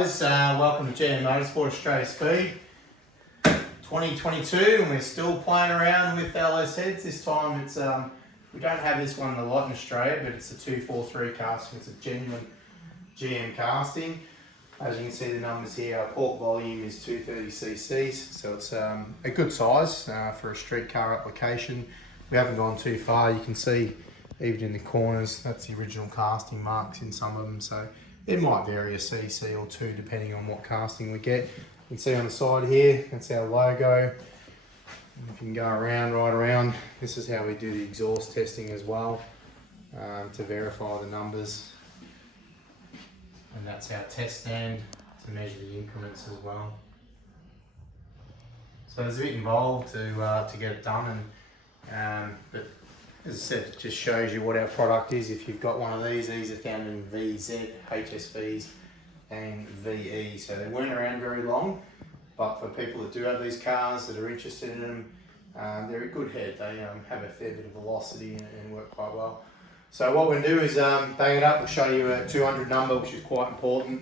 guys, welcome to GM Motorsport Australia Speed 2022, and we're still playing around with LS heads. This time it's we don't have this one a lot in Australia, but it's a 243 casting. It's a genuine GM casting. As you can see the numbers here, our port volume is 230 cc's, so it's a good size for a street car application. We haven't gone too far. You can see even in the corners, that's the original casting marks in some of them, so it might vary a cc or two depending on what casting we get. You can see on the side here, that's our logo. And if you can go around, right around, this is how we do the exhaust testing as well, to verify the numbers. And that's our test stand to measure the increments as well. So there's a bit involved to get it done, but as I said, it just shows you what our product is. If you've got one of these are found in VZ, HSVs and VE. So they weren't around very long, but for people that do have these cars that are interested in them, they're a good head. They have a fair bit of velocity and work quite well. So what we'll do is bang it up. We'll show you a 200 number, which is quite important.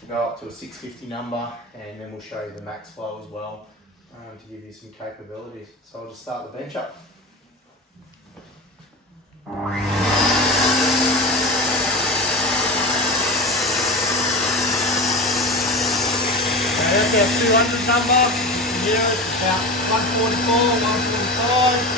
We'll go up to a 650 number, and then we'll show you the max flow as well, to give you some capabilities. So I'll just start the bench up. That's our 200 number. Here it's about 144, 145.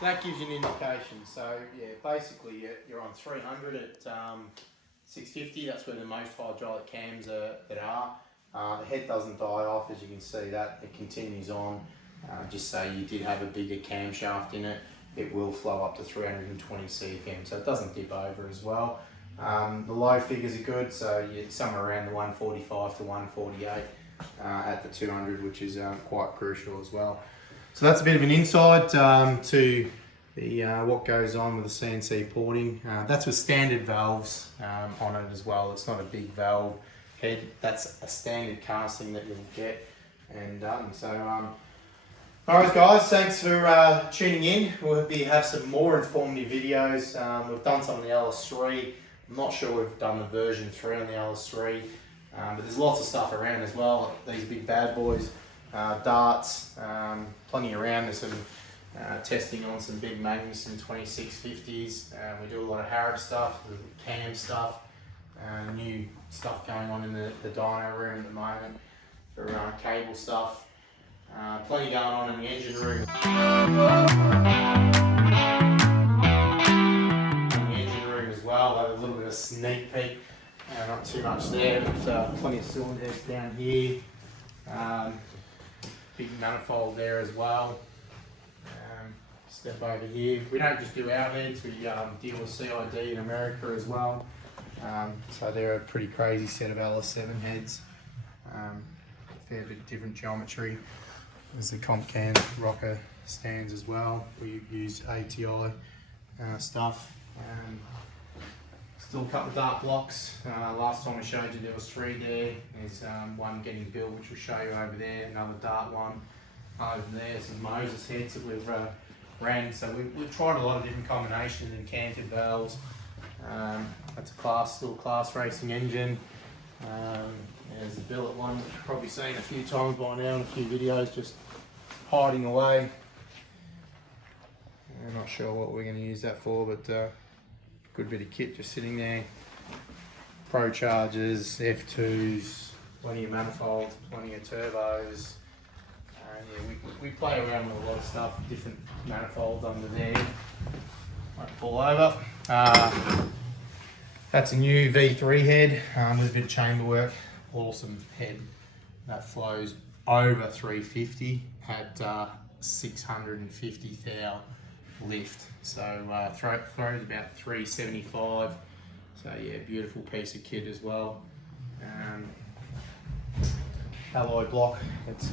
So that gives you an indication. So yeah, basically you're on 300 at 650. That's where the most hydraulic cams are. The head doesn't die off, as you can see that it continues on. Just say you did have a bigger camshaft in it, it will flow up to 320 CFM, so it doesn't dip over as well. The low figures are good, so you're somewhere around the 145 to 148 at the 200, which is quite crucial as well. So that's a bit of an insight to the what goes on with the CNC porting. That's with standard valves on it as well. It's not a big valve head. That's a standard casting that you'll get and done. So, alright guys, thanks for tuning in. We'll have some more informative videos. We've done some on the LS3. I'm not sure we've done the version 3 on the LS3, but there's lots of stuff around as well. These big bad boys. Darts, plenty around. There's some testing on some big Magnuson 2650s. We do a lot of Harrod stuff, cam stuff, new stuff going on in the dyno room at the moment for cable stuff. Plenty going on in the engine room. In the engine room as well, we'll have a little bit of sneak peek. Not too much there, but plenty of cylinder heads down here. Big manifold there as well. Step over here. We don't just do our heads, we deal with CID in America as well. So they're a pretty crazy set of LS7 heads. Fair bit of different geometry. There's the comp can rocker stands as well. We use ATI stuff. Still a couple of dart blocks. Last time I showed you there was 3 there. There's one getting built, which we'll show you over there. Another dart one over there. Some Moses heads that we've ran. So we've tried a lot of different combinations and canted valves. That's still a class racing engine. There's the billet one, which you've probably seen a few times by now in a few videos, just hiding away. I'm not sure what we're going to use that for, but good bit of kit just sitting there. Pro chargers, F2s, plenty of manifolds, plenty of turbos. Yeah, we play around with a lot of stuff, different manifolds under there. Might fall over. That's a new V3 head with a bit of chamber work. Awesome head that flows over 350 at 650 thou lift. So throws about 375. So yeah, beautiful piece of kit as well. Alloy block, it's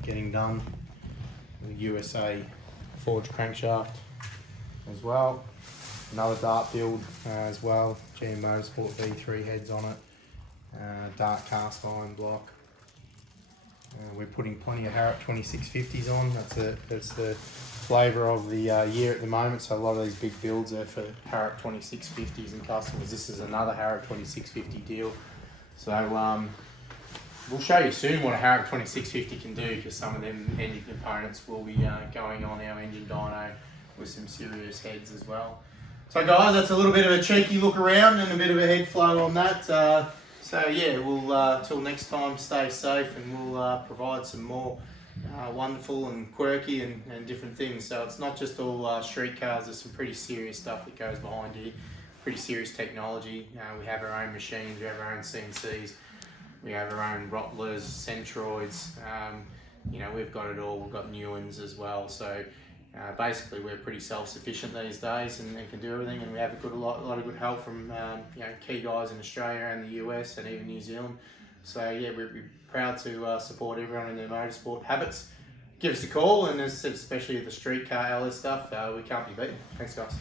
getting done. The USA forged crankshaft as well. Another dart build as well. GM Motorsport V3 heads on it. Dart cast iron block. We're putting plenty of Harrop 2650s on. That's the flavour of the year at the moment. So a lot of these big builds are for Harrop 2650s and customers. This is another Harrop 2650 deal. So we'll show you soon what a Harrop 2650 can do, because some of them engine components will be going on our engine dyno with some serious heads as well. So guys, that's a little bit of a cheeky look around and a bit of a head flow on that. So yeah, we'll till next time, stay safe, and we'll provide some more wonderful and quirky and different things. So it's not just all street cars. There's some pretty serious stuff that goes behind here. Pretty serious technology. We have our own machines. We have our own CNCs. We have our own Rottlers, Centroids. You know, we've got it all. We've got new ones as well. So basically, we're pretty self-sufficient these days and can do everything. And we have a lot of good help from you know, key guys in Australia and the US and even New Zealand. So yeah, we're proud to support everyone in their motorsport habits. Give us a call, and as I said, especially the street car LS stuff, we can't be beaten. Thanks, guys.